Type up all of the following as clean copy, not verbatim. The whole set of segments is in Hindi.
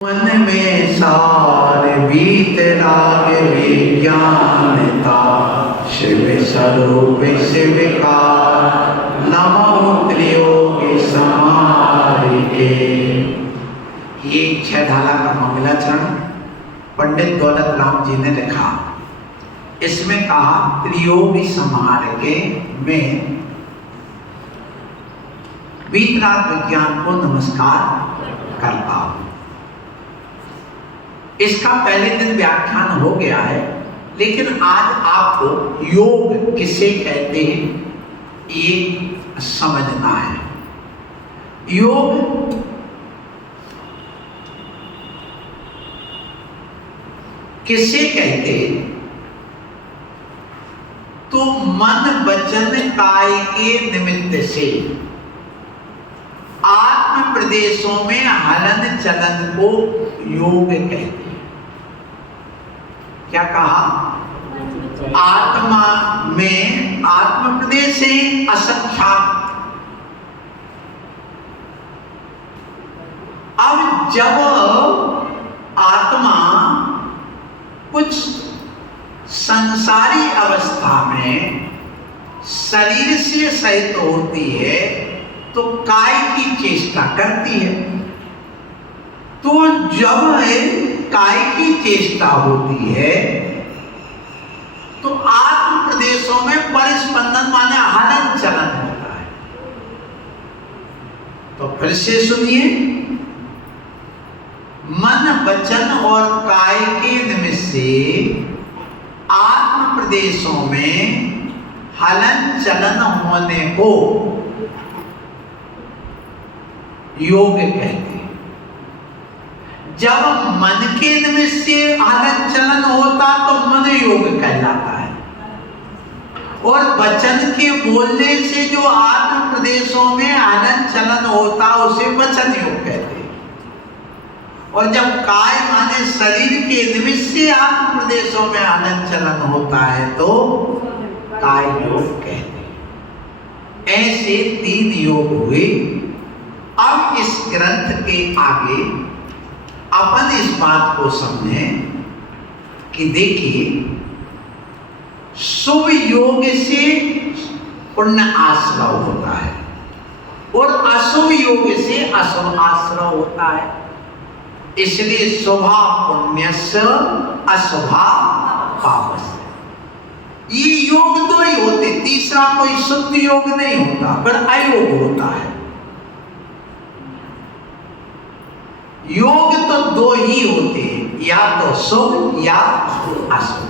मन में सार बीत राग विज्ञानता शिव स्वरूप शिवकार नमो त्रियोगी समारिके। ये 6 धारा का मंगलाचरण पंडित दौलत राम जी ने लिखा। इसमें कहा त्रियोगी समारिके में वीतराग विज्ञान को नमस्कार करता हूं। इसका पहले दिन व्याख्यान हो गया है, लेकिन आज आपको योग किसे कहते हैं ये समझना है। योग किसे कहते हैं तो मन वचन काय के निमित्त से आत्म प्रदेशों में हलन चलन को योग कहते हैं। क्या कहा? आत्मा में आत्म प्रदेश है असंख्या। अब जब आत्मा कुछ संसारी अवस्था में शरीर से सहित होती है तो काय की चेष्टा करती है। तो जब काय की चेष्टा होती है तो आत्म प्रदेशों में परिस्पंदन माने हलन चलन होता है। तो फिर से सुनिए, मन वचन और काय के निमित्त से आत्म प्रदेशों में हलन चलन होने को योग कहते हैं। जब मन के निमित्त से हलन चलन होता तो मन योग कहलाता है, और वचन के बोलने से जो आत्म प्रदेशों में हलन चलन होता उसे वचन योग कहते हैं। और जब काय माने शरीर के निमित्त से आत्म प्रदेशों में हलन चलन होता है तो काय योग कहते हैं। ऐसे 3 योग हुए। अब इस ग्रंथ के आगे अपन इस बात को समझें कि देखिए, शुभ योग से पुण्य आश्रव होता है और अशुभ योग से अशुभ आश्रव होता है। इसलिए शुभा पुण्यस्य अशुभा पापस्य। ये योग 2 ही होते, तीसरा कोई शुद्ध योग नहीं होता, पर अयोग होता है। योग तो 2 ही होते हैं, या तो शुभ या अशुभ।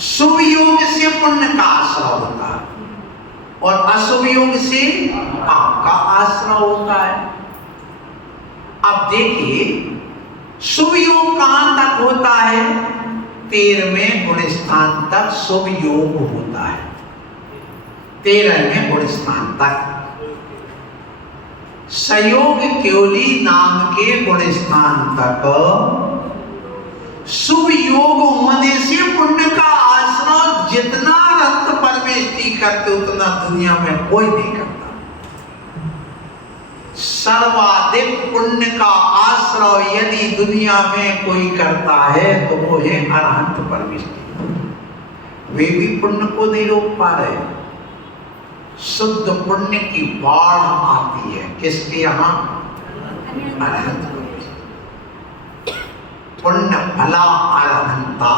शुभ योग से पुण्य का आश्रय होता है और अशुभ योग से पाप का आश्रय होता है। अब देखिए, शुभ योग कहां तक होता है? 13वें गुण स्थान तक शुभ योग होता है। 13वें गुण स्थान तक सयोग केवली नाम के गुण स्थान तक शुभ योग होने से पुण्य का आश्रय जितना रक्त परमेष्टि करते उतना दुनिया में कोई नहीं करता। सर्वाधिक पुण्य का आश्रय यदि दुनिया में कोई करता है तो वो है अरहंत परमेष्टि। वे भी पुण्य को नहीं रोक पा रहे। शुद्ध पुण्य की बाढ़ आती है किसके यहाँ? अरहंत। पुण्य फला अरहंता।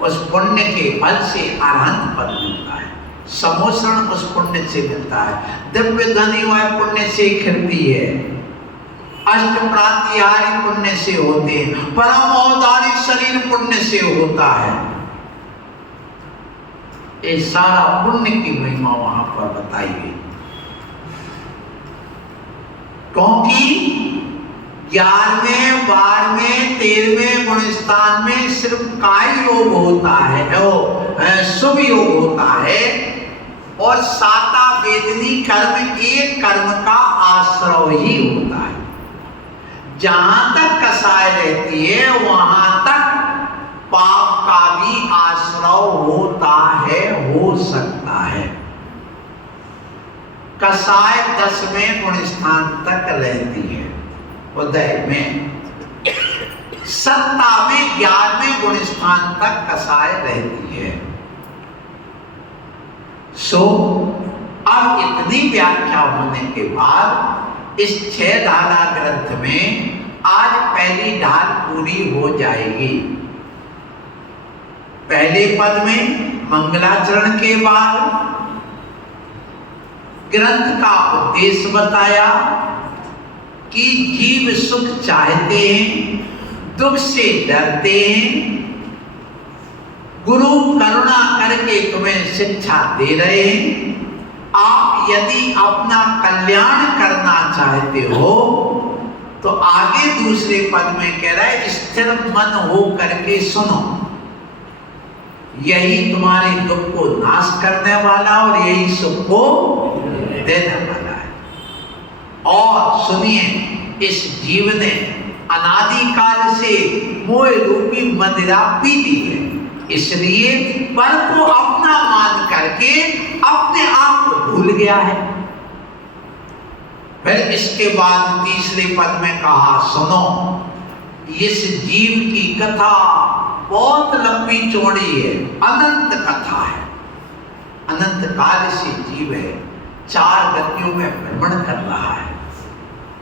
उस पुण्य के बल से अरहंत पद मिलता है। समोषण उस पुण्य से मिलता है। दिव्य धनी वह पुण्य से खिलती है। अष्ट प्रातिहारी पुण्य से होते हैं। परम औदारिक शरीर पुण्य से होता है। ये सारा पुण्य की महिमा वहां पर बताई गई, क्योंकि 11वें 12वें 13वें गुण स्थान में सिर्फ काय योग होता है, शुभ योग होता है, और साता वेदनी कर्म एक कर्म का आश्रय ही होता है। जहां तक कसाय रहती है वहां तक पाप का भी आश्रय होता है, हो सकता है। कसाय 10वें गुण स्थान तक रहती है। उदय में, सत्ता में 11वें गुण स्थान तक कसाय रहती है। सो अब इतनी व्याख्या होने के बाद इस 6 ढाला ग्रंथ में आज पहली ढाल पूरी हो जाएगी। पहले पद में मंगलाचरण के बाद ग्रंथ का उद्देश्य बताया कि जीव सुख चाहते हैं, दुख से डरते हैं, गुरु करुणा करके तुम्हें शिक्षा दे रहे हैं। आप यदि अपना कल्याण करना चाहते हो तो आगे दूसरे पद में कह रहा है स्थिर मन हो करके सुनो, यही तुम्हारे दुख को नाश करने वाला और यही सुख को देने वाला है। और सुनिए, इस जीव ने अनादिकाल से मोह रूपी मदिरा पी ली है, इसलिए पर को अपना मान करके अपने आप को भूल गया है। फिर इसके बाद तीसरे पद में कहा सुनो, इस जीव की कथा बहुत लंबी चौड़ी है, अनंत कथा है, अनंत काल से जीव है, 4 गतियों में भ्रमण कर रहा है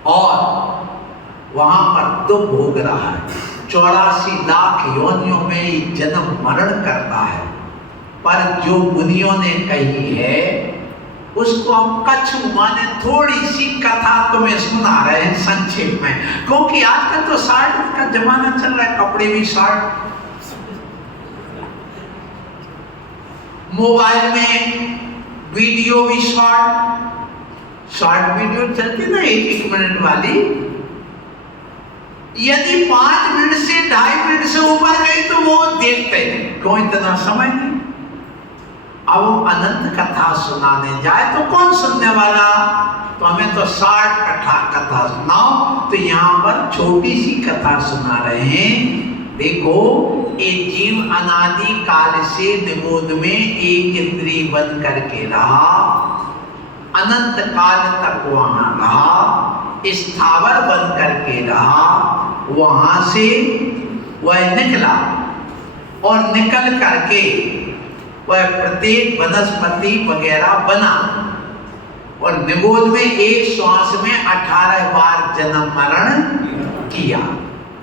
और वहां पर दुख भोग रहा है, 84 लाख योनियों में जन्म मरण कर रहा है। पर जो मुनियों ने कही है उसको हम कछु माने थोड़ी सी कथा तुम्हें सुना रहे हैं संक्षेप में, क्योंकि आजकल तो शॉर्ट का जमाना चल रहा है, कपड़े भी शॉर्ट, मोबाइल में वीडियो भी शॉर्ट वीडियो चलती ना 1-1 मिनट वाली, यदि 5 मिनट से 2.5 मिनट से ऊपर गई तो वो देखते हैं, कोई इतना समय नहीं। अब अनंत कथा सुनाने जाए तो कौन सुनने वाला, तो हमें तो 60 कथा सुनाओ, तो यहाँ पर छोटी सी कथा सुना रहे हैं। देखो, एक जीव अनादि काल से निगोद में एक इंद्रिय बन करके रहा, अनंत काल तक वहां रहा, स्थावर बन करके रहा, वहां से वह निकला और निकल करके वह प्रत्येक वनस्पति वगैरह बना और निगोद में एक श्वास में 18 बार जन्म मरण किया।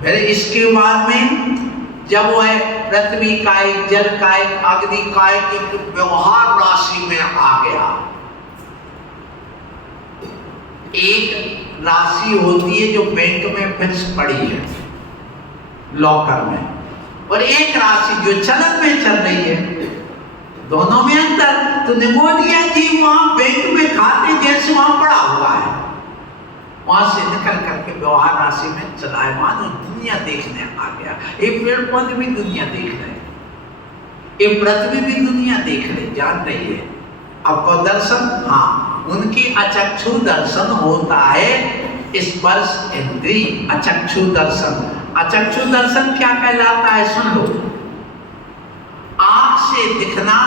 फिर इसके बाद में जब वह पृथ्वी कायिक, जल कायिक, अग्नि कायिक की व्यवहार राशि में आ गया, एक राशि होती है जो बैंक में फिक्स पड़ी है लॉकर में, और एक राशि जो चलन में चल रही है, दोनों में अंतर। तो निगोदिया जी वहां बैंक में खाते जैसे वहां पड़ा हुआ है, वहां से निकल करके व्यवहार राशि में चलायमान और दुनिया देखने आ गया। ये पेड़ पौधे भी दुनिया देख रहे, ये पृथ्वी भी दुनिया देख रहे, जान रही है। आपको दर्शन, हाँ, उनकी अचक्षु दर्शन होता है, स्पर्श इंद्रिय अचक्षु दर्शन। अचक्षु दर्शन क्या कहलाता है सुन लो, आंख से दिखना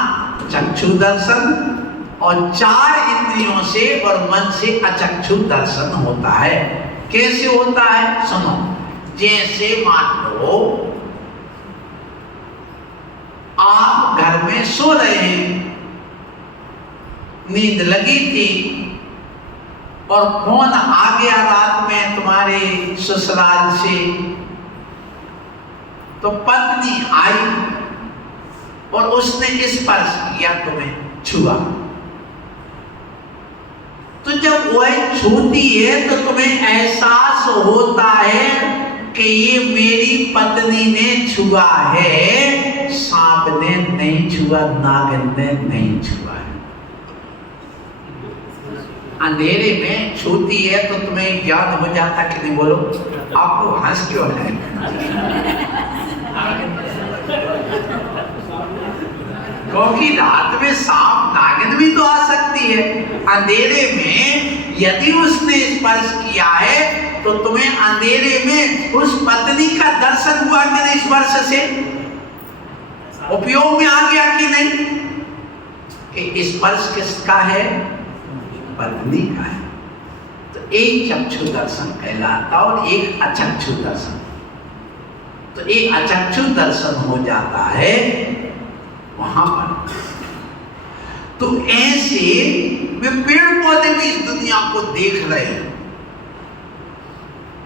चक्षु दर्शन, और 4 इंद्रियों से और मन से अचक्षु दर्शन होता है। कैसे होता है सुनो, जैसे मान लो आप घर में सो रहे हैं, नींद लगी थी और फोन आ गया रात में तुम्हारे ससुराल से, तो पत्नी आई और उसने स्पर्श किया, तुम्हें छुआ, तो जब वह छूती है तो तुम्हें एहसास होता है कि ये मेरी पत्नी ने छुआ है, सांप ने नहीं छुआ, नागिन ने नहीं छुआ है। अंधेरे में छूती है तो तुम्हें ज्ञान हो जाता कि नहीं, बोलो आपको हंस क्यों है? क्योंकि रात में सांप नागिन भी तो आ सकती है। अंधेरे में यदि उसने स्पर्श किया है तो तुम्हें अंधेरे में उस पत्नी का दर्शन हुआ कि नहीं, स्पर्श से उपयोग में आ गया कि नहीं, कि स्पर्श किसका है, पत्नी का है। तो एक चक्षु दर्शन कहलाता और एक अचक्षु दर्शन। तो एक अचक्षु दर्शन हो जाता है वहां पर। तो ऐसे वे पेड़ पौधे भी इस दुनिया को देख रहे हैं।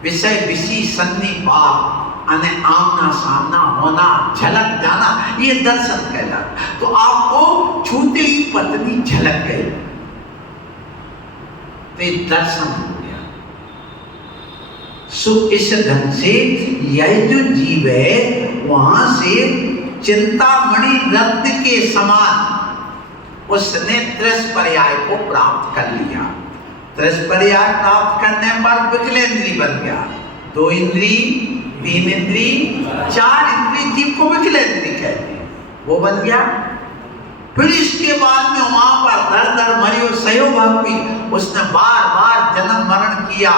विषय विषी सन्निपात, आमना सामना होना, झलक जाना, ये दर्शन कहलाता। तो आपको छूते ही पत्नी झलक गई, तो ये दर्शन हो गया। सो इस ढंग से यह जो जीव है वहां से चिंतामणि रत्न के समान उसने त्रिस्पर्याय को प्राप्त कर लिया। त्रिस्पर्याय प्राप्त करने पर विकलेंद्री बन गया। 2 इंद्री, 3 इंद्री, 4 इंद्री जीव को विकलेंद्री कहते हैं, वो बन गया। फिर इसके बाद में वहां पर दर दर मरी और सहयोग भी उसने बार बार जन्म मरण किया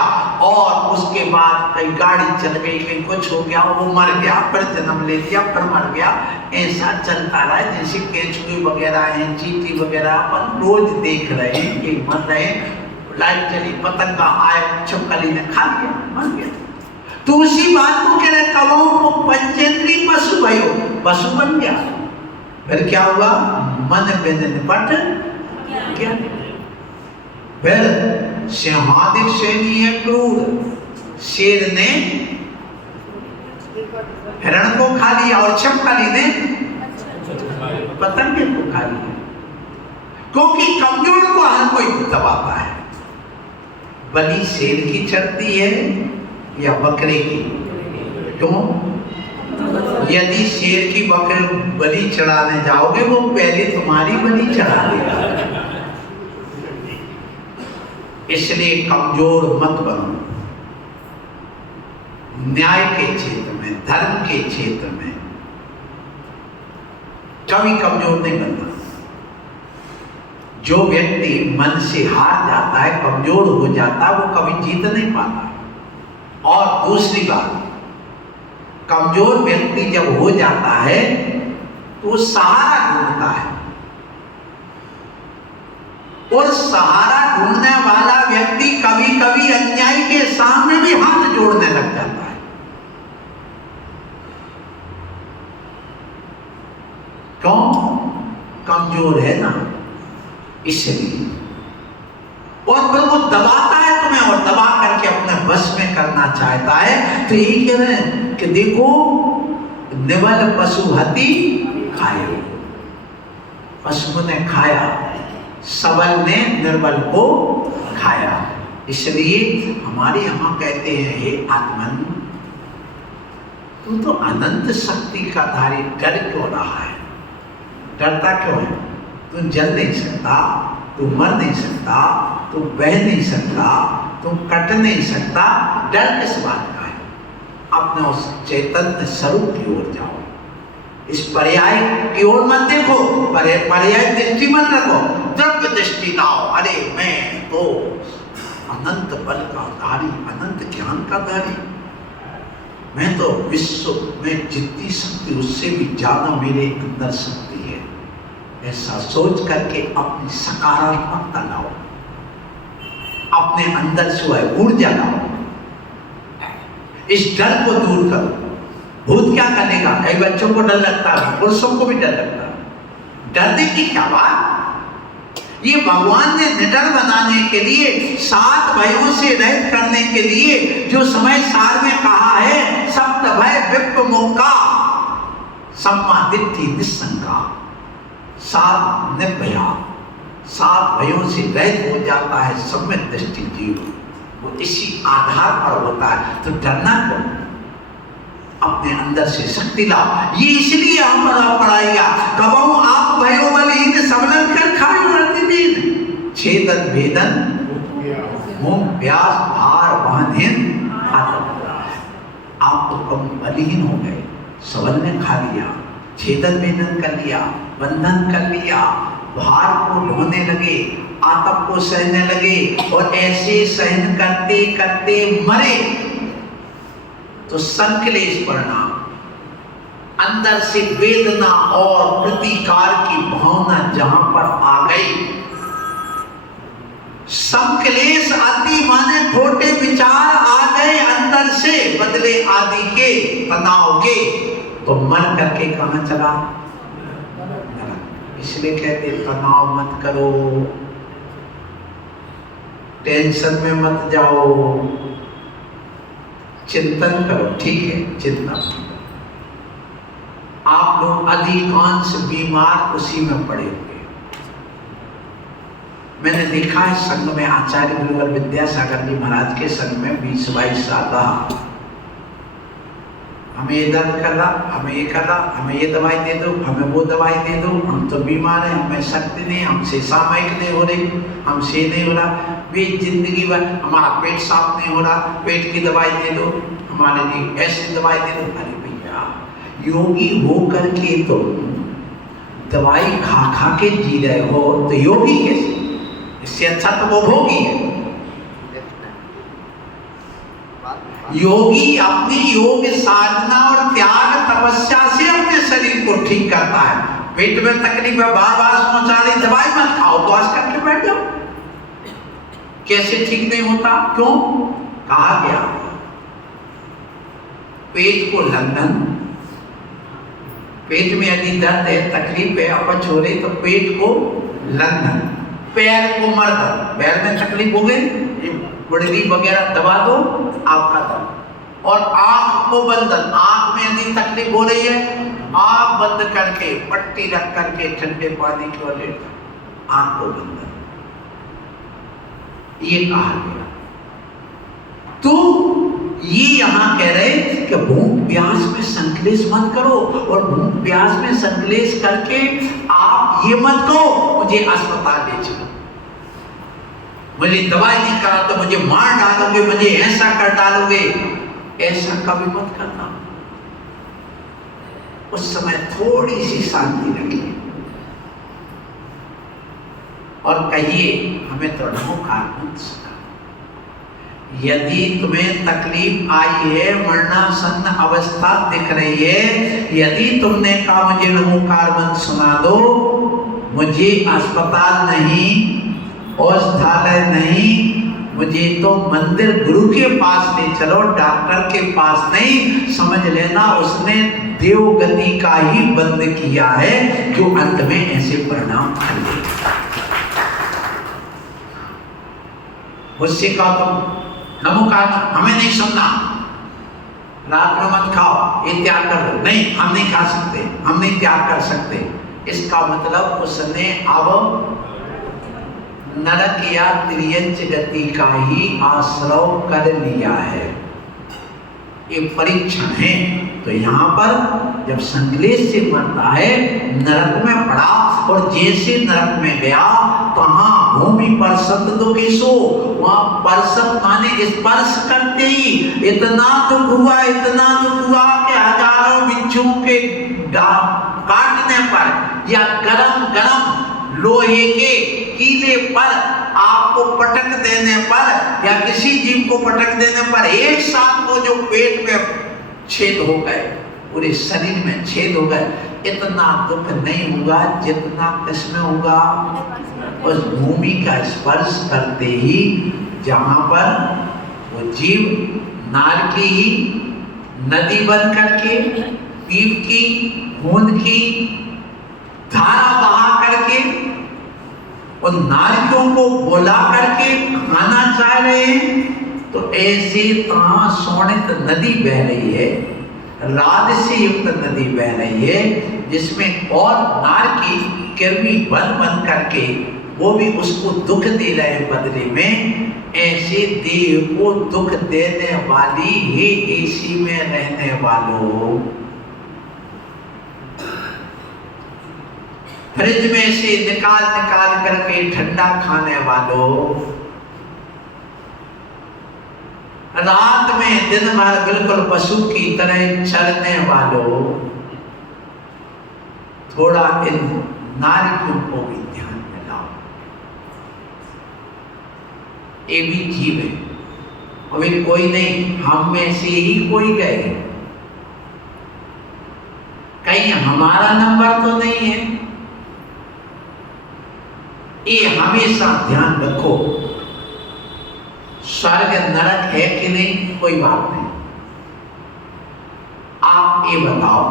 और उसके बाद कहीं गाड़ी चल गई, कहीं कुछ हो गया, वो मर गया, फिर जन्म ले लिया, फिर मर गया। ऐसा चलता रहा। जैसे केंचुए वगैरह हैं, चींटी वगैरह अपन रोज देख रहे हैं कि मर रहे। लाइट चली, पतंगा आए, छिपकली ने खा लिया, मर गया। तो उसी बात को कह रहे कवों को पंचेंद्री पशु भयो, पशु बन गया। फिर क्या हुआ? मन बिन निपट गया। फिर सिंहादिक श्रेणी है क्रूर। शेर ने हिरण को खा लिया और छिपकली ने पतंगे को खा लिया। क्योंकि कमजोर को हर कोई दबाता है। बलि शेर की चढ़ती है या बकरे की? क्यों? यदि शेर की बलि चढ़ाने जाओगे वो पहले तुम्हारी बलि चढ़ा देगा। इसलिए कमजोर मत बनो। न्याय के क्षेत्र में, धर्म के क्षेत्र में कभी कमजोर नहीं बनना। जो व्यक्ति मन से हार जाता है, कमजोर हो जाता है, वो कभी जीत नहीं पाता। और दूसरी बात, कमजोर व्यक्ति जब हो जाता है तो वो सहारा ढूंढता है, और सहारा ढूंढने वाला व्यक्ति कभी कभी अन्याय के सामने भी हाथ जोड़ने लग जाता है। क्यों? कमजोर है ना, इसलिए। और फिर वो दबाता है तुम्हें और दबा करके अपने बस में करना चाहता है। तो यही कह रहे हैं कि देखो, निबल पशु हति खाया, पशु ने खाया, सबल ने निर्बल को खाया। इसलिए हमारे यहाँ कहते हैं, हे आत्मन, तू तो अनंत शक्ति का धारी, डर क्यों रहा है? डरता क्यों है? तू जल नहीं सकता, तू मर नहीं सकता, तू बह नहीं सकता, तू कट नहीं सकता, डर किस बात का है? अपने उस चैतन्य स्वरूप की ओर जाओ। इस पर्याय की ओर मत देखो, पर्याय दृष्टि मत रखो, द्रव्य दृष्टि लाओ। अरे मैं तो अनंत बल का धारी, अनंत ज्ञान का धारी, मैं तो विश्व में जितनी शक्ति उससे भी ज्यादा मेरे अंदर शक्ति है। ऐसा सोच करके अपनी सकारात्मकता लाओ, अपने अंदर से वह ऊर्जा लाओ। इस डर को दूर करो। भूत क्या करेगा? कई बच्चों को डर लगता है, पुरुषों को भी डर लगता है। डरने की क्या बात? ये भगवान ने निडर बनाने के लिए, 7 भयों से रहित करने के लिए जो समय सार में कहा है, सप्त भय विप्रमुखा सम्मा दिट्ठि निस्संगा, 7 निर्भया, 7 भयों से रहित हो जाता है सम्यक दृष्टि जीव। वो इसी आधार पर होता है। तो डरना क्यों? अपने अंदर से शक्ति लाओ। ये इसलिए हम पढ़ाएगा, कबहू आप भयो बलहीन सबलन कर खायो प्रतिदिन, छेदन भेदन मुंह प्यास भार वहनहीन आत्म। आप तो कम बलहीन हो गए, सबल ने खा लिया, छेदन भेदन कर लिया, बंधन कर लिया, भार को ढोने लगे, आतप को सहने लगे, और ऐसे सहन करते करते मरे। तो संकलेश परिणाम, अंदर से वेदना और प्रतिकार की भावना जहां पर आ गई, संक्लेश अति माने खोटे विचार आ गए अंदर से, बदले आदि के तनाव के, तो मन करके कहां चला? इसलिए कहते तनाव मत करो, टेंशन में मत जाओ, चिंतन करो। ठीक है, चिंतन। आप लोग अधिकांश बीमार उसी में पड़े हुए। मैंने देखा है संघ में आचार्य गुरुवर विद्यासागर जी महाराज के संघ में 20-22 साल रहा। हमें ये दर्द कर रहा, हमें ये कर रहा, हमें ये दवाई दे दो, हमें वो दवाई दे दो, हम तो बीमार हैं, हमें शक्ति नहीं, हमसे सामयिक नहीं हो रही, हमसे नहीं हो रहा, बीच जिंदगी भर हमारा पेट साफ नहीं हो रहा, पेट की दवाई दे दो, हमारे लिए ऐसी दवाई दे दो। अरे भैया, योगी हो करके तो दवाई खा खा के जी रहे हो, तो योगी कैसे? इससे अच्छा तो वो भोगी है। योगी अपनी योग साधना और त्याग तपस्या से अपने शरीर को ठीक करता है। पेट में तकलीफ है, बार बार पहुंचा रही, दवाई मत खाओ, तो आज करके बैठ जाओ। कैसे ठीक नहीं होता? क्यों? कहा गया पेट को लंघन, पेट में यदि दर्द है, तकलीफ है, अपच हो रही, तो पेट को लंघन, पैर को मर्दन, पैर में तकलीफ हो गई, बुढ़ली वगैरह दबा दो, आपका दर्द। और आंख को बंधन, आंख में यदि तकलीफ हो रही है, आंख बंद करके पट्टी रख करके ठंडे पानी की ओर लेटा, आंख को बंधन, ये कहा गया। तो ये यहां कह रहे कि भूख प्यास में संकलेश मत करो, और भूख प्यास में संकलेश करके आप ये मत कहो मुझे अस्पताल ले चलो, मुझे दवाई नहीं करा तो मुझे मार डालोगे, मुझे ऐसा कर डालोगे। ऐसा कभी मत करना। उस समय थोड़ी सी शांति रखिए और कहिए हमें तो नमोकार सुना। यदि तुम्हें तकलीफ आई है, मरणासन्न अवस्था दिख रही है, यदि तुमने कहा मुझे नमोकार मंत्र सुना दो, मुझे अस्पताल नहीं, औषधालय नहीं, मुझे तो मंदिर गुरु के पास ले चलो, डॉक्टर के पास नहीं, समझ लेना उसने देवगति का ही बंद किया है, जो अंत में ऐसे परिणाम आएंगे। मुझसे कहा तुम नमोकार हमें नहीं सुनना, रात में मत खाओ, ये त्याग कर दो, नहीं हम नहीं खा सकते, हम नहीं त्याग कर सकते। इसका मतलब उसने अब नरक या तिर्यंच गति का ही आश्रय कर लिया है। ये परीक्षण है। तो यहाँ पर जब संकलेश से मरता है, नरक में पड़ा, और जैसे नरक में गया, कहाँ भूमि पर सत दुखिसो, वहां परसत माने स्पर्श करते ही इतना दुख हुआ, इतना दुख हुआ कि हजारों बिच्छू के काटने पर या गरम गरम लोहे के कीले पर आपको पटक देने पर, या किसी जीव को पटक देने पर, एक साथ वो जो पेट में छेद हो गए, पूरे शरीर में छेद हो गए, इतना दुख नहीं होगा जितना किसमें होगा, उस भूमि का स्पर्श करते ही, जहां पर वो जीव नार की ही नदी बन करके, पीप की खून की धारा बहा करके, उन नारियों को बोला करके खाना चाह रहे हैं। तो ऐसे तहाँ सोनित नदी बह रही है, राध से युक्त नदी बह रही है, जिसमें और नार की कृमि बन बन करके वो भी उसको दुख दे रहे हैं बदले में। ऐसे देह को दुख देने वाली ही एसी में रहने वालों, फ्रिज में से निकाल निकाल करके ठंडा खाने वालों, रात में दिन भर बिल्कुल पशु की तरह चलने वालों, थोड़ा इन नारियों को भी ध्यान में लाओ। ये भी जीव है, अभी कोई नहीं, हम में से ही कोई गए, कहीं हमारा नंबर तो नहीं है। ये हमेशा ध्यान रखो। स्वर्ग नरक है कि नहीं, कोई बात नहीं। आप ये बताओ,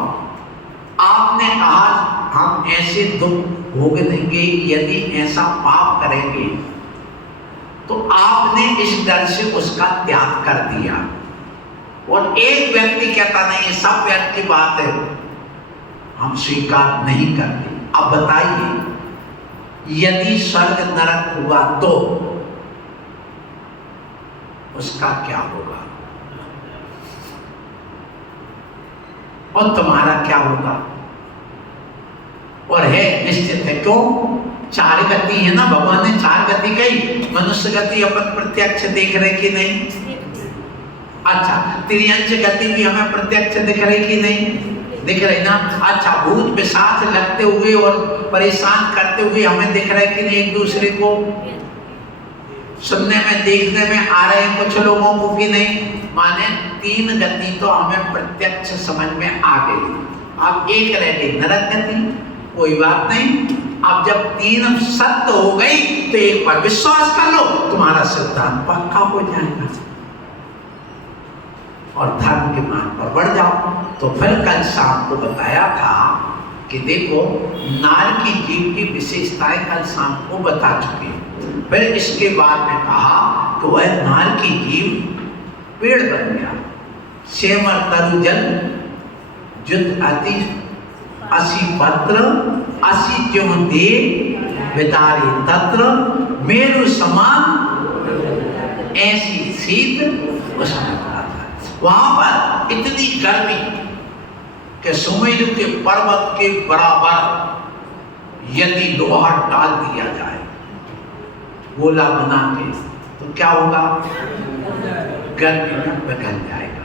आपने कहा हम ऐसे दुख भोग देंगे यदि ऐसा पाप करेंगे, तो आपने इस डर से उसका त्याग कर दिया। और एक व्यक्ति कहता नहीं, सब व्यक्ति बात है, हम स्वीकार नहीं करते। अब बताइए, यदि स्वर्ग नरक हुआ तो उसका क्या होगा और तुम्हारा क्या होगा? और है निश्चित है। क्यों? 4 गति है ना, भगवान ने 4 गति कही। मनुष्य गति अपन प्रत्यक्ष देख रहे कि नहीं? अच्छा, त्रियंश गति भी हमें प्रत्यक्ष दिख रही कि नहीं? दिख रही ना। अच्छा, भूत पिशाच लगते हुए और परेशान करते हुए हमें दिख रहे कि नहीं? एक दूसरे को सुनने में देखने में आ रहे हैं कुछ लोगों को कि नहीं? माने 3 गति तो हमें प्रत्यक्ष समझ में आ गई। अब एक रह गई नरक गति, कोई बात नहीं। अब जब 3 सत्य हो गई तो एक बार विश्वास कर लो, तुम्हारा सिद्धांत पक्का हो जाएगा और धर्म के मार्ग पर बढ़ जाओ। तो फिर कल शाम को बताया था कि देखो, नार की जीव की विशेषताएं कल शाम को बता चुके हैं। फिर इसके बाद में कहा कि वह नार की जीव पेड़ बन गया। सेमर तरु जल जुत अति असी पत्र असी ज्यों दे विदारे तत्र मेरु समान ऐसी शीत उसमें पड़ा था। वहां पर इतनी गर्मी कि सुमेरु के पर्वत के बराबर यदि लोहा डाल दिया जाए गोला बना के, तो क्या होगा? गर्मी में पिघल जाएगा।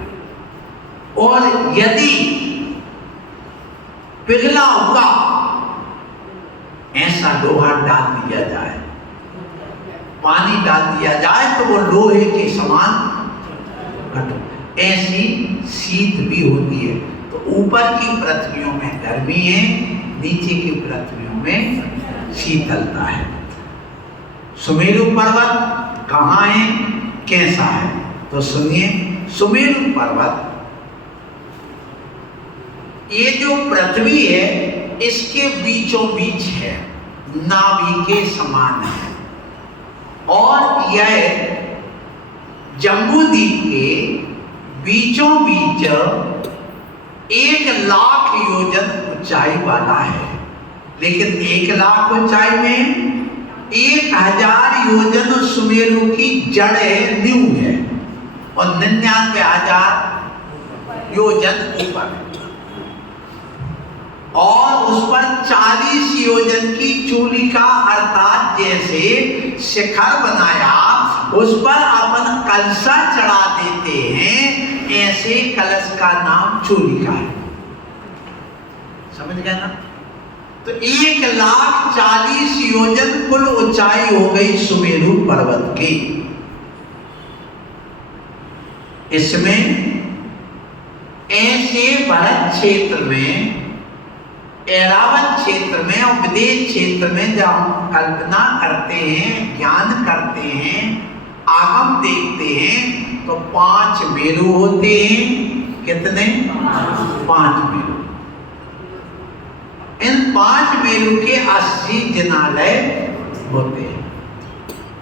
और यदि पिघला हुआ ऐसा लोहा डाल दिया जाए, पानी डाल दिया जाए, तो वो लोहे के समान घट। ऐसी शीत भी होती है। तो ऊपर की पृथ्वियों में गर्मी है, नीचे की पृथ्वियों में शीतलता है। सुमेरु पर्वत कहाँ है, कैसा है? तो सुनिए, सुमेरु पर्वत, ये जो पृथ्वी है इसके बीचों बीच है, नाभि के समान है। और यह जम्बूद्वीप के बीचों बीच 1,00,000 योजन ऊंचाई वाला है। लेकिन 1,00,000 ऊंचाई में 1,000 योजन सुमेरु की जड़ है, नींव है, और 99,000 योजन ऊपर है। और उस पर 40 योजन की चूलिका, अर्थात जैसे शिखर बनाया उस पर अपन कलशा चढ़ा देते हैं, ऐसे कलश का नाम चूलिका है। समझ गए ना? तो 1,40,000 योजन कुल ऊंचाई हो गई सुमेरु पर्वत की। इसमें ऐसे भरत क्षेत्र में, ऐरावत क्षेत्र में और विदेश क्षेत्र में जब हम कल्पना करते हैं, ज्ञान करते हैं, आगम देखते हैं, तो 5 मेरु होते हैं। कितने? 5 मेरु। इन 5 मेरु के 80 जिनालय होते हैं।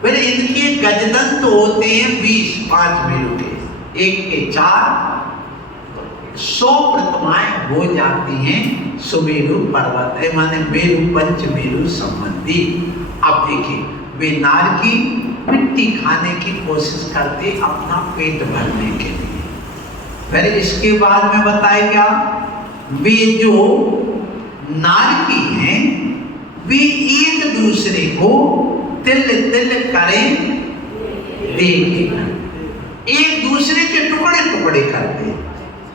फिर इनके गजदंत होते हैं 20, 5 मेरु के, एक के 4, 100 प्रतिमाएं हो जाती हैं सुमेरु पर्वत है, माने मेरु पंचमेरु संबंधी। अब देखिए, वे नार की मिट्टी खाने की कोशिश करते अपना पेट भरने के लिए। फिर इसके बाद में बताया गया, वे जो नार की हैं वे एक दूसरे को तिल तिल करें देखें, एक दूसरे के टुकड़े टुकड़े करते,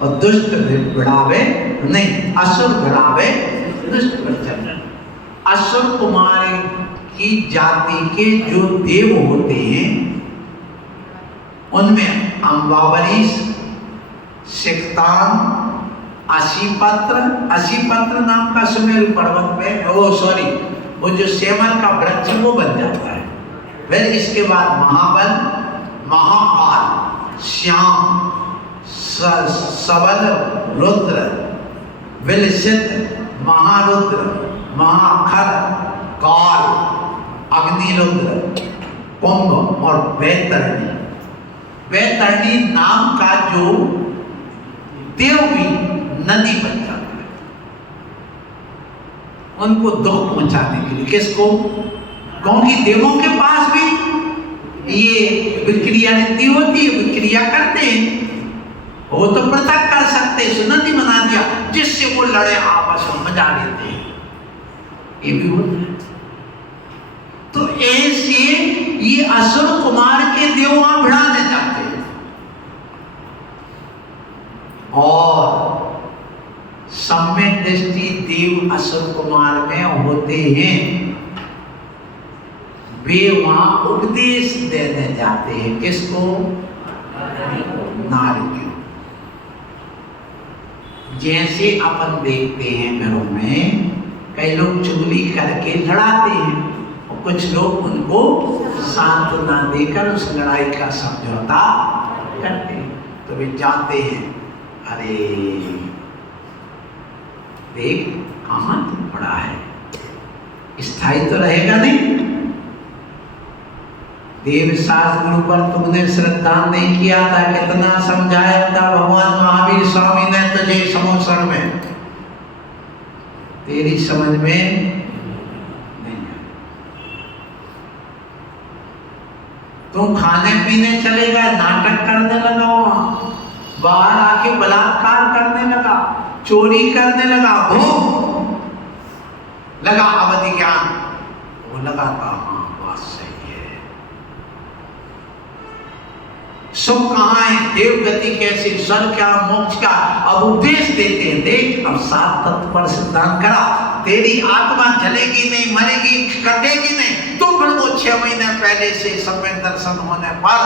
और दुष्ट बढ़ावे नहीं, असुर बढ़ावे दुष्ट बच्चन। असुर कुमार की जाति के जो देव होते हैं उनमें अम्बावरीश, सिकतान, असीपत्र नाम का सुमेरु पर्वत में, वो जो सेमर का वृक्ष वो बन जाता है। फिर इसके बाद महाबल, महाकाल, श्याम, सबल रुद्र, विलसित, महारुद्र, महाखर, काल, अग्निरुद्र, कुंभ और वैतरणी। वैतरणी नाम का जो देव भी नदी बन जाता है उनको दुख पहुंचाने के लिए। किसको? क्योंकि देवों के पास भी ये विक्रिया नीति होती है, विक्रिया करते हैं। वो तो पृथक कर सकते, सुनति बना दिया जिससे वो लड़े आपस में, मजा लेते हैं, ये भी होता है। तो ऐसे ये असुर कुमार के देव वहां भिड़ाने जाते हैं और सम्यक दृष्टि देव असुर कुमार में होते हैं। वे वहां उपदेश देने जाते हैं। किसको? नारद। जैसे अपन देखते हैं घरों में कई लोग चुगली करके लड़ाते हैं और कुछ लोग उनको सांत्वना देकर उस लड़ाई का समझौता करते हैं। तो वे जाते हैं, अरे देख कहाँ तू पड़ा है, स्थायी तो रहेगा नहीं। देव शास्त्र गुरु पर तुमने श्रद्धा नहीं किया था, कितना समझाया था भगवान महावीर स्वामी ने तुझे समोसण में, तेरी समझ में नहीं आया। तुम खाने पीने चलेगा, नाटक करने लगा, वहां बाहर आके बलात्कार करने लगा, चोरी करने लगा, भूख लगा, अवधि ज्ञान वो लगा था। सुख कहाँ है, देव गति कैसे, स्वर्ग क्या, मोक्ष क्या, अब उपदेश देते हैं। देख अब 7 तत्व पर सिद्धांत करा, तेरी आत्मा जलेगी नहीं, मरेगी, कटेगी नहीं। तो फिर वो 6 महीने पहले से सम्यक दर्शन होने पर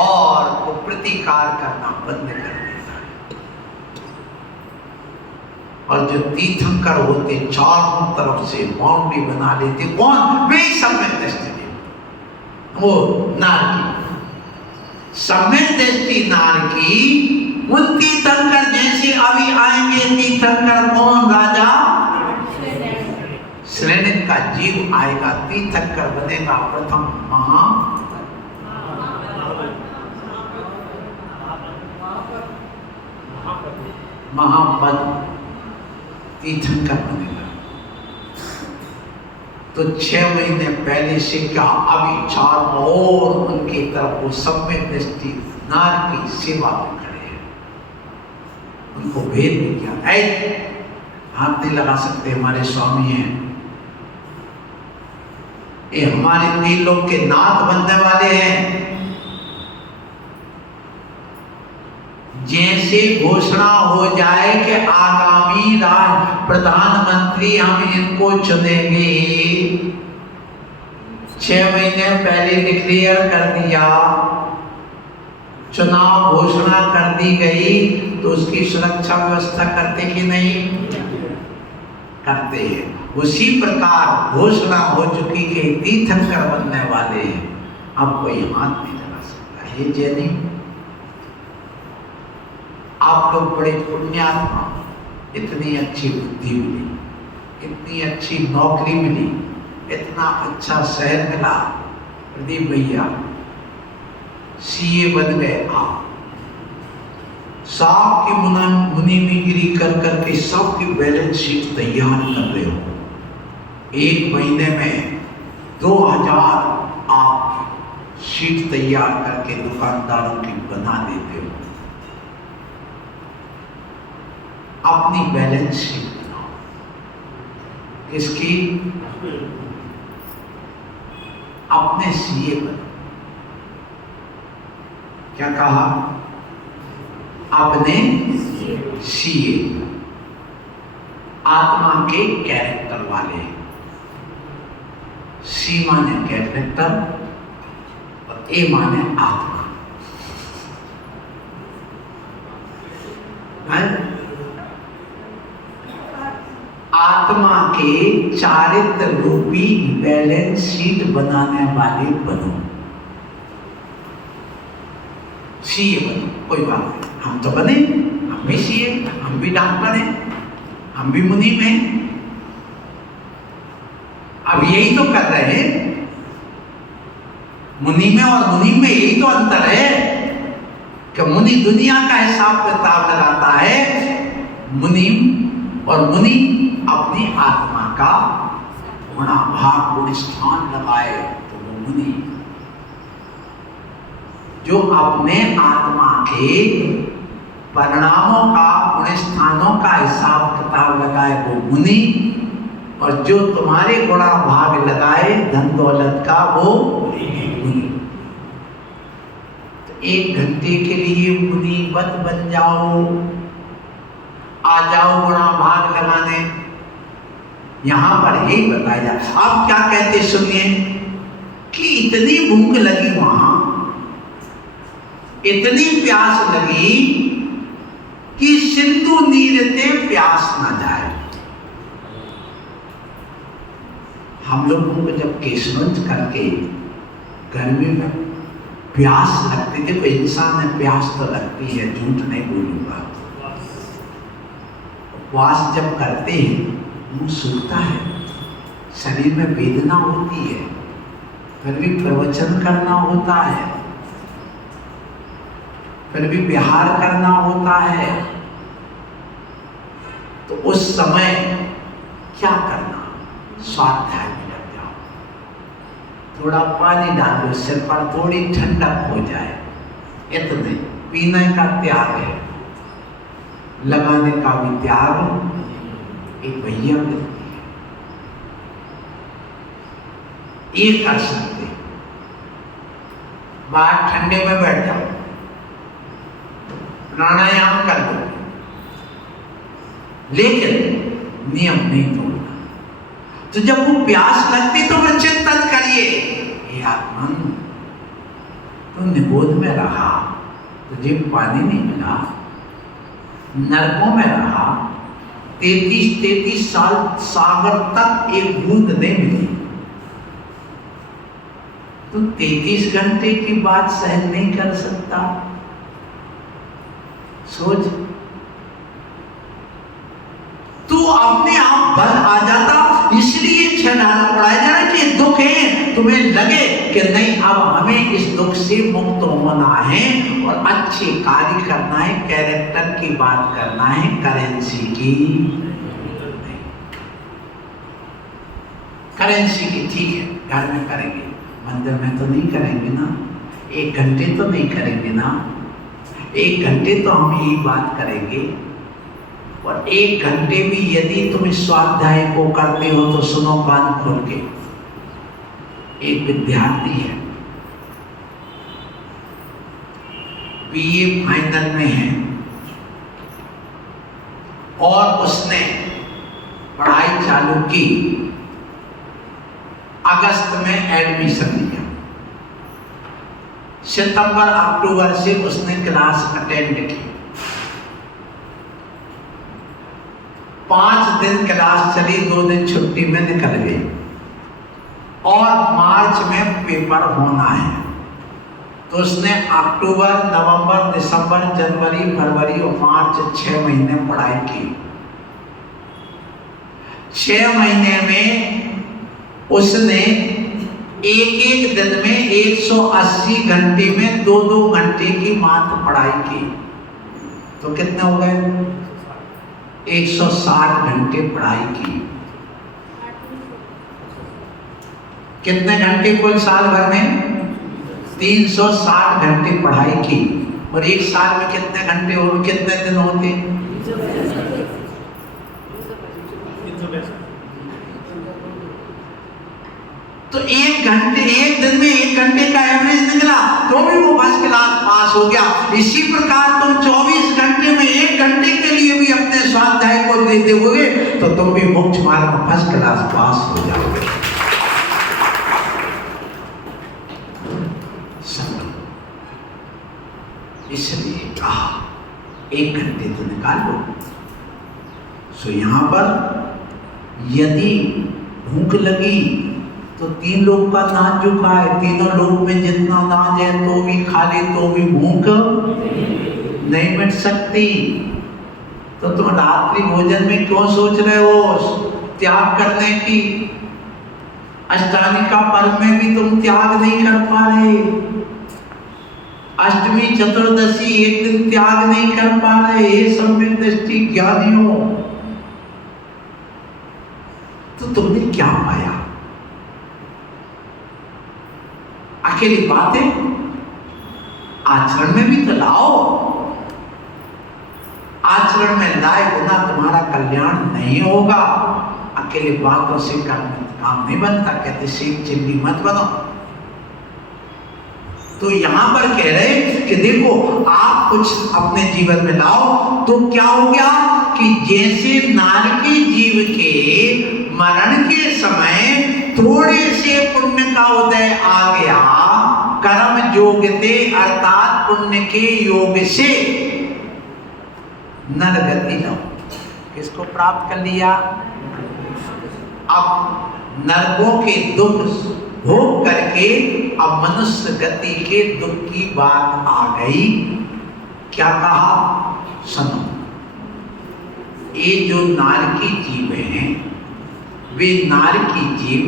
और वो प्रतिकार करना बंद कर देता है। और जो तीर्थंकर होते चारों तरफ से बाउंड्री बना लेते, कौन? वे सम्यक दृष्टि, वो नारद। सम्यक दृष्टि नार की उन तीर्थंकर जैसे अभी आएंगे तीर्थंकर। कौन? राजा श्रेणिक का जीव आएगा, तीर्थंकर बनेगा, प्रथम महापद तीर्थंकर बनेगा। तो 6 महीने पहले से क्या अभी 4 और उनकी तरफ वो सम्यक दृष्टि नार की सेवा में खड़े हैं। उनको भेद भी किया, ऐ हाथ नहीं लगा सकते, हमारे स्वामी हैं, ये हमारे 3 लोग के नाथ बनने वाले हैं। जैसे घोषणा हो जाए कि आगामी प्रधानमंत्री हम इनको चुनेंगे, 6 महीने पहले डिक्लेयर कर दिया, चुनाव घोषणा कर दी गई, तो उसकी सुरक्षा व्यवस्था करते कि नहीं? करते हैं। उसी प्रकार घोषणा हो चुकी कि तीर्थंकर बनने वाले हैं, अब कोई हाथ नहीं लगा सकता। हे जैनी, आप लोग बड़े पुण्यात्मा, इतनी अच्छी बुद्धि मिली, इतनी अच्छी नौकरी मिली, इतना अच्छा शहर मिला, प्रदीप भैया सीए बन गए। आप साहब की मुनीमिगिरी कर करके सबकी बैलेंस शीट तैयार कर रहे हो। 1 महीने में 2000 आप शीट तैयार करके दुकानदारों की बना देते हो। अपनी बैलेंस शीट बनाओ। किसकी? अपने सीए बनो। क्या कहा? अपने सीए, आत्मा के कैरेक्टर वाले। सी माने कैरेक्टर और ए माने आत्मा। आत्मा के चारित्र रूपी बैलेंस शीट बनाने वाले बनो। सीए बनो, कोई बात नहीं, हम तो बने, हम भी सीए, हम भी डॉक्टर हैं, हम भी मुनीम हैं। अब यही तो कर रहे हैं, मुनि में और मुनीम में यही तो अंतर है कि मुनि दुनिया का हिसाब किताब लगाता है, मुनीम और मुनि अपनी आत्मा का गुणाभाग गुण स्थान लगाए तो वो मुनि। जो अपने आत्मा के परिणामों का गुण स्थानों का हिसाब किताब लगाए वो मुनि, और जो तुम्हारे गुणाभाग लगाए धन दौलत का वो मुनि। तो 1 घंटे के लिए मुनि बद बन जाओ, आ जाओ गुणाभाग लगाने। यहां पर यही बताया जाए। आप क्या कहते सुनिए कि इतनी भूख लगी, वहां इतनी प्यास लगी कि सिंधु नीरते प्यास ना जाए। हम लोगों को जब केशवंत करके गर्मी में प्यास लगती थी, कोई इंसान है प्यास तो लगती है, झूठ नहीं बोलूंगा। उपवास जब करते हैं मुंह सूखता है, शरीर में वेदना होती है, फिर भी प्रवचन करना होता है, फिर भी विहार करना होता है। तो उस समय क्या करना, स्वाध्याय में लग जाओ, थोड़ा पानी डालो सिर पर, थोड़ी ठंडक हो जाए, इतने पीने का त्याग है, लगाने का भी त्याग एक भैया मिलती है, ये कर सकते। बाहर ठंडे में बैठ जाओ, प्राणायाम कर लो, लेकिन नियम नहीं तोड़ना। तो जब वो प्यास लगती तो मैं चिंतन करिए, हे आत्मन तो निगोद में रहा, तुझे पानी नहीं मिला, नरकों में रहा, 33 साल सागर तक एक बूंद नहीं मिली, तो 33 घंटे की बात सहन नहीं कर सकता। सोच, तू अपने आप बल आ जाता। इसलिए छेड़ाना पड़ा जाना कि दुख है, तुम्हें लगे कि नहीं अब हमें इस दुख से मुक्त होना है और अच्छे कार्य करना है, कैरेक्टर की बात करना है, करेंसी की नहीं। करेंसी की ठीक है, घर में करेंगे, मंदिर में तो नहीं करेंगे ना, 1 घंटे तो नहीं करेंगे ना, 1 घंटे तो हम यही बात करेंगे। और 1 घंटे भी यदि तुम इस स्वाध्याय को करते हो तो सुनो कान खोल के। एक विद्यार्थी है, बीए फाइनल में है, और उसने पढ़ाई चालू की, अगस्त में एडमिशन लिया, सितंबर अक्टूबर से उसने क्लास अटेंड की, 5 दिन क्लास चली, 2 दिन छुट्टी में निकल गई, और मार्च में पेपर होना है। तो उसने अक्टूबर, नवंबर, दिसंबर, जनवरी, फरवरी और मार्च 6 महीने पढ़ाई की। 6 महीने में उसने एक दिन में 180 घंटे में 2-2 घंटे की मात्र पढ़ाई की। तो कितने हो गए? 160 घंटे पढ़ाई की। कितने घंटे कुल साल भर में? 360 घंटे पढ़ाई की। और एक साल में कितने घंटे और कितने दिन होते? तो एक दिन में 1 घंटे का एवरेज निकला तो भी वो फर्स्ट क्लास पास हो गया। इसी प्रकार तुम 24 घंटे में 1 घंटे के लिए भी अपने स्वाध्याय को देते हुए तो तुम भी मोक्ष मार्ग में फर्स्ट क्लास पास हो जाओगे। इसलिए कहा 1 घंटे तो निकाल लो। सो यहां पर यदि भूख लगी तो तीन लोग का नाच झुका है, तीनों लोग में जितना नाच है तो भी खा ले तो भी भूख नहीं मिट सकती। तो तुम रात्रि भोजन में क्यों सोच रहे हो त्याग करने की? अष्टांगिका पर्व में भी तुम त्याग नहीं कर पा रहे, अष्टमी चतुर्दशी एक दिन त्याग नहीं कर पा रहे। ये सम्यक दृष्टि ज्ञानियों, तो तुमने क्या पाया? अकेली बातें, आचरण में भी तो लाओ। आचरण में लाए बिना तुम्हारा कल्याण नहीं होगा। अकेले बातों से काम नहीं बनता। कहते सेब चिल्ली मत बनो। तो यहां पर कह रहे कि देखो आप कुछ अपने जीवन में लाओ तो क्या हो गया कि जैसे नारकी जीव के मरण के समय थोड़े से पुण्य का उदय आ गया, कर्म योग्यते अर्थात पुण्य के योग से नरगति लो, किसको प्राप्त कर लिया? अब नरकों के दुख भोग करके अब मनुष्य गति के दुख की बात आ गई। क्या कहा? सुनो, ये जो नारकी जीव हैं वे नारकी जीव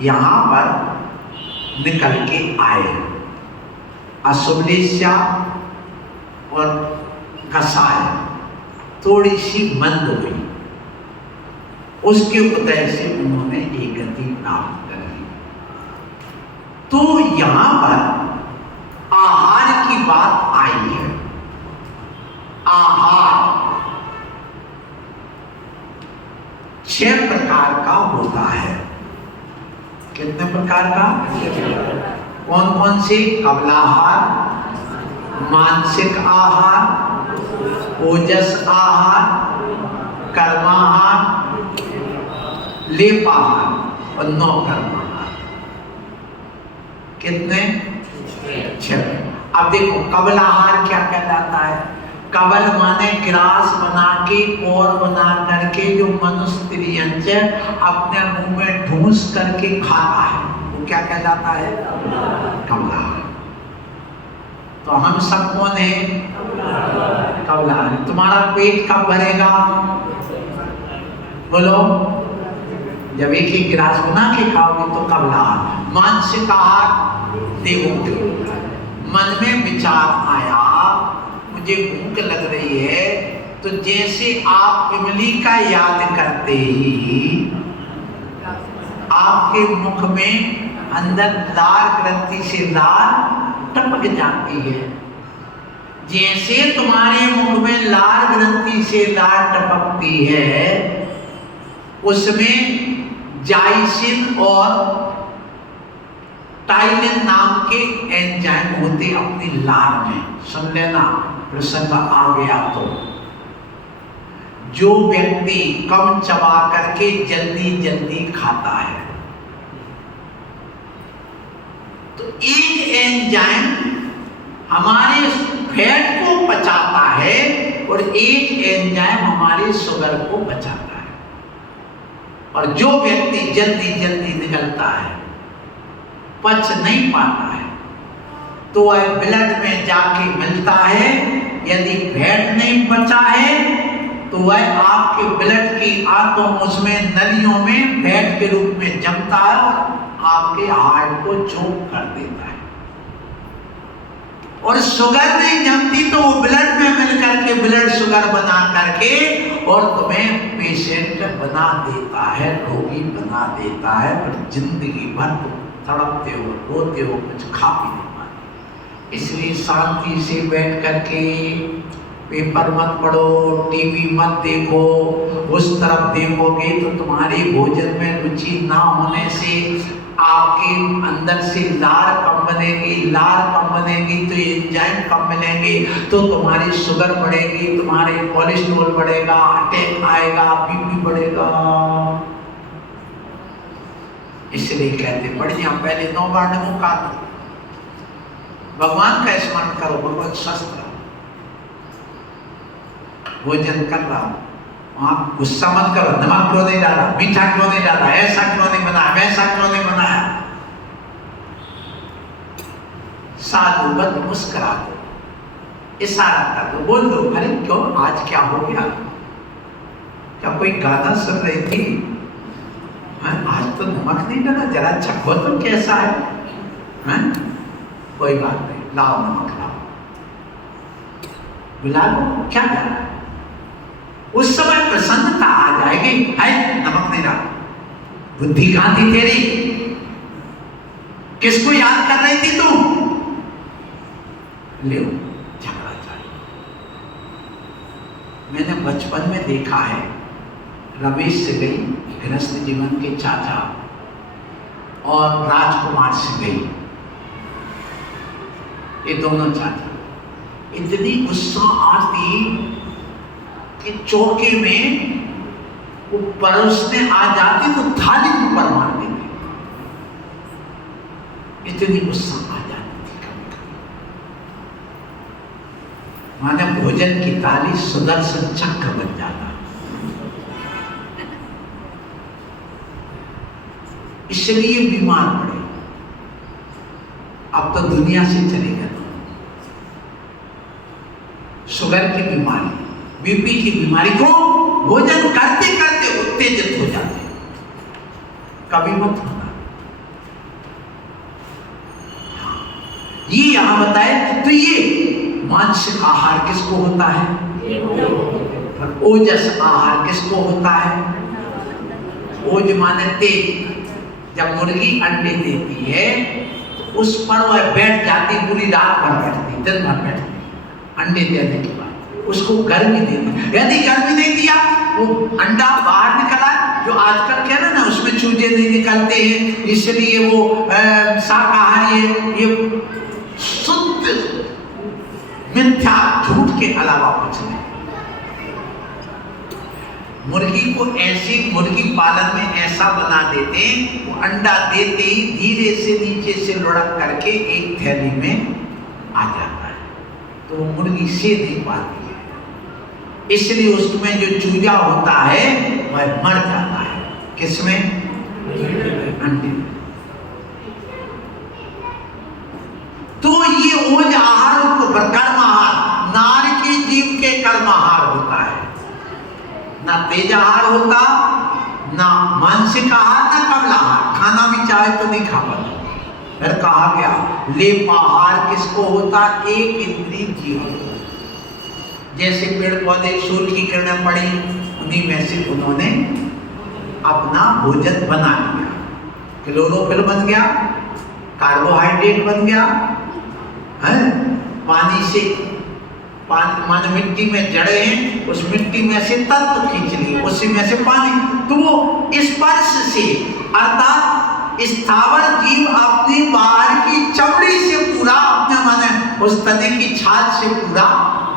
यहां पर निकल के आए। अशुभलेशा और कसाय थोड़ी सी मंद हुई, उसके उदय से उन्होंने एक गति प्राप्त कर ली। तो यहां पर आहार की बात आई है। आहार 6 प्रकार का होता है। कितने प्रकार का? कौन कौन से? कबलाहार, मानसिक आहार, ओजस आहार, कर्माहार, लेपाहार और 9 कर्माहार। कितने? 6। अब देखो कबलाहार क्या कहलाता है? कबल माने ग्रास बना के और बना करके जो मनुष्य त्रियंच अपने मुंह में ठूस करके खाता है, वो क्या कहलाता है? कबलाहार। तो हम सब कौन है? कबलाहार। तुम्हारा पेट कब भरेगा? बोलो। जब एक ही गिलास बना के खाओगे तो कबलाहार। मानसिक आहार देखोगे, मन में विचार आया मुझे भूख लग रही है, तो जैसे आप इमली का याद करते ही आपके मुख में अंदर लार ग्रंथि से लार टपक जाती है। जैसे तुम्हारे मुख में लार ग्रंथि से लार टपकती है, उसमें जाइसिन और टाइलिन नाम के एंजाइम होते अपनी लार में। सुन लेना, प्रसंग आ गया तो। जो व्यक्ति कम चबा करके जल्दी जल्दी खाता है, तो एक एंजाइम हमारे फैट को पचाता है और एक एंजाइम हमारे शुगर को बचाता है। और जो व्यक्ति जल्दी जल्दी निकलता है, पच नहीं पाता है, तो वह ब्लड में जाके मिलता है। यदि फैट नहीं बचा है तो वह आपके ब्लड की आंतों उसमें नलियों में फैट के रूप में जमता है और आपके हार्ट को चोक कर देता है। और शुगर नहीं जमती तो वो ब्लड में मिल करके ब्लड शुगर बना करके और तुम्हें पेशेंट बना देता है, रोगी बना देता है। पर जिंदगी भर तुम तड़पते हो, रोते हो, कुछ खा भी नहीं पाते। इसलिए शांति से बैठ करके पेपर मत पढ़ो, टीवी मत देखो। उस तरफ देखोगे तो तुम्हारी भोजन में रुचि ना होने से आपके अंदर से लार कम बनेगी। लार कम बनेगी तो एंजाइम कम मिलेंगे, तो तुम्हारी शुगर बढ़ेगी, तुम्हारे कोलेस्ट्रॉल बढ़ेगा, अटैक आएगा, बीपी बढ़ेगा। इसलिए कहते बढ़िया पहले 9 बार नमो का भगवान का स्मरण करो, भगवान स्वस्थ रहो, भोजन कर रहा हूं आप गुस्सा मत करो, नमक क्यों नहीं डाला, मीठा क्यों नहीं डाला, ऐसा क्यों नहीं बनाया, वैसा क्यों नहीं बनाया। साधुवत मुस्कुरा दो, इशारा कर दो, बोल दो, अरे क्यों आज क्या हो गया, क्या कोई गाना सुन रही थी, आज तो नमक नहीं डाला, जरा चखो तो कैसा है, कोई बात नहीं, लाओ नमक लाओ, बुला लो, क्या जाना। उस समय प्रसन्नता आ जाएगी, है नमक नहीं डाला, बुद्धि कहां थी तेरी, किसको याद कर रही थी तू, ले झगड़ा चाहिए। मैंने बचपन में देखा है, रमेश से गई गृहस्थ जीवन के चाचा और राजकुमार से गई, ये दोनों चाचा, इतनी गुस्सा आती कि चौके में वो परोसने आ जाती तो थाली ऊपर मार देती, इतनी गुस्सा आ जाती थी कभी कभी। माने भोजन की थाली सुदर्शन चक्र बन जाता, इसलिए बीमार पड़े। अब तो दुनिया से चले गए, शुगर की बीमारी, बीपी की बीमारी को भोजन करते करते उत्तेजित हो जाते, कभी मत होना। ये यहां बताए तो ये मानसिक आहार किसको होता है, ओजस आहार किसको होता है, ओज माने तेज। जब मुर्गी अंडे देती है तो उस पर वह बैठ जाती, पूरी रात भर बैठती, दिन भर बैठती, अंडे देने के बाद उसको गर्मी देती। यदि गर्मी नहीं दिया, वो अंडा बाहर निकला, जो आजकल कह रहे ना उसमें चूजे नहीं निकलते हैं, इसलिए वो शाकाहारी है, ये शुद्ध मिथ्या झूठ के अलावा कुछ नहीं। मुर्गी को ऐसे मुर्गी पालन में ऐसा बना देते, वो अंडा देते ही धीरे से नीचे से लुढ़क करके एक थैली में आ जाता है, तो वो मुर्गी से नहीं पाती है, इसलिए उसमें जो चूजा होता है वह मर जाता है। किसमें, अंडे। तो ये ओज आहार को कर्म आहार, नार के जीव के कर्म आहार होता है, ना तेज आहार होता, ना मानसिक आहार, ना कमल आहार। खाना भी चाहे तो नहीं खा पाता। फिर कहा गया लेप आहार किसको होता, एक इंद्रिय जीव। जैसे पेड़ पौधे सूर्य की किरणें पड़ी, उन्हीं में से उन्होंने अपना भोजन बना लिया, क्लोरोफिल बन गया, कार्बोहाइड्रेट बन गया, है पानी से, पानी मिट्टी में जड़े हैं, उस मिट्टी में से तत्व खींच लिए, उसी में से पानी, तो वो स्पर्श से, अर्थात स्थावर जीव अपनी बाहर की चमड़ी से पूरा, अपने माने उस तने की छाल से पूरा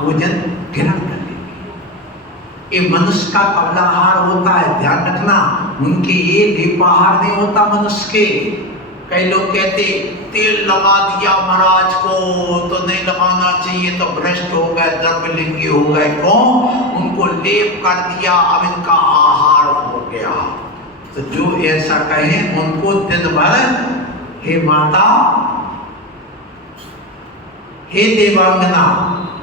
भोजन ग्रहण कर लेते। ये मनुष्य का कबलाहार होता है, ध्यान रखना। उनके ये लेपाहार नहीं होता मनुष्य के। कई लोग कहते तेल लगा दिया महाराज को, तो नहीं लगाना चाहिए, तो भ्रष्ट हो गए, द्रव्यलिंगी हो गए। क्यों? उनको लेप कर दिया, अब इनका आहार हो गया। तो जो ऐसा कहे उनको दिन भर, हे माता, हे देवांगना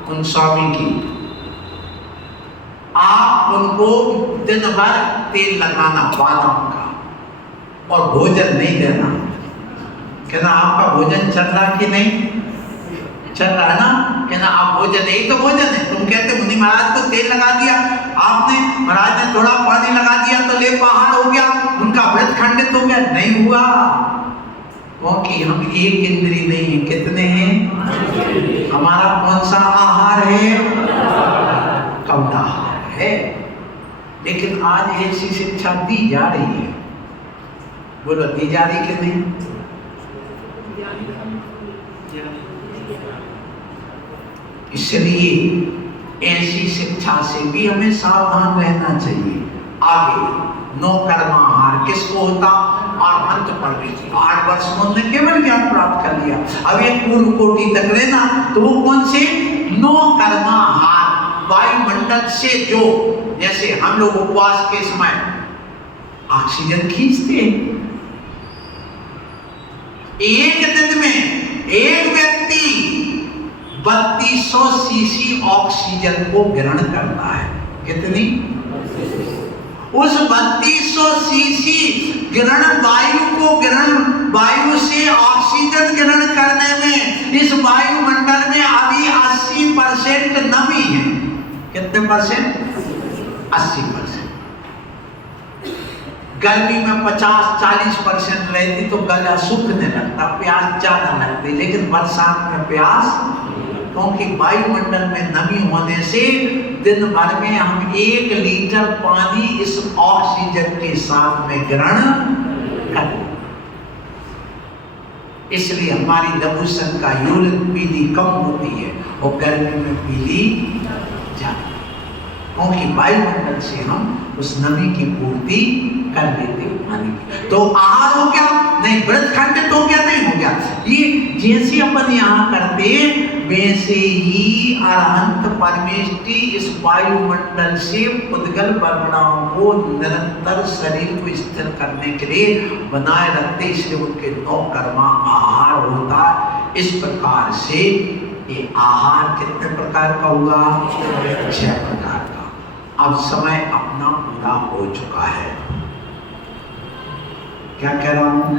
उन स्वामी की, आप उनको दिन भर तेल लगाना बादाम का, और भोजन नहीं देना। कहना आपका भोजन चल रहा कि नहीं चल रहा है ना? कहना आप भोजन, यही तो भोजन है। तुम कहते मुनि महाराज को तेल लगा दिया आपने, महाराज ने थोड़ा पानी लगा दिया तो लेप आहार हो गया, उनका व्रत खंडित हो गया। नहीं हुआ, क्योंकि हम एक इंद्री नहीं है, कितने हैं? हमारा कौन सा आहार है? कबलाहार है। लेकिन आज ऐसी शिक्षा दी जा रही है, बोलो दी जा रही कि नहीं? इसलिए ऐसी शिक्षा से भी हमें सावधान रहना चाहिए। आगे नो कर्माहार किसको होता? और अंत पर भी 8 वर्ष में उन्होंने केवल ज्ञान प्राप्त कर लिया। अब ये पूर्व कोटि तक रहना, तो वो कौन से? नो कर्माहार, वायुमंडल से जो, जैसे हम लोग उपवास के समय ऑक्सीजन खींचते हैं, एक दिन में एक व्यक्ति 3200 सीसी ऑक्सीजन को ग्रहण करता है। कितनी? उस 3200 सीसी ग्रहण वायु से ऑक्सीजन ग्रहण करने में इस वायुमंडल में अभी 80% नमी है। कितने परसेंट? 80%। गर्मी में 50-40% रहती तो गला सूखने लगता, प्यास ज्यादा लगती, लेकिन बरसात में प्यास, क्योंकि वायुमंडल में नमी होने से दिन भर में हम 1 लीटर पानी इस ऑक्सीजन के साथ में ग्रहण करते, इसलिए हमारी लघुशंका का यूरिन पीली कम होती है और गर्मी में पीली ज्यादा, क्योंकि वायुमंडल से हम उस नमी की पूर्ति कर लेते पानी की। तो आहार हो गया नहीं, व्रत खंडित हो गया नहीं, हो गया। ये जैसे अपन यहाँ करते वैसे ही अरहंत परमेष्टि इस वायुमंडल से पुद्गल वर्णाओं को निरंतर शरीर को स्थिर करने के लिए बनाए रखते, इसलिए उनके 9 कर्मा आहार होता। इस प्रकार से ये आहार कितने प्रकार का हुआ? 6 प्रकार का। अब समय अपना पूरा हो चुका है। क्या कह रहा हूं?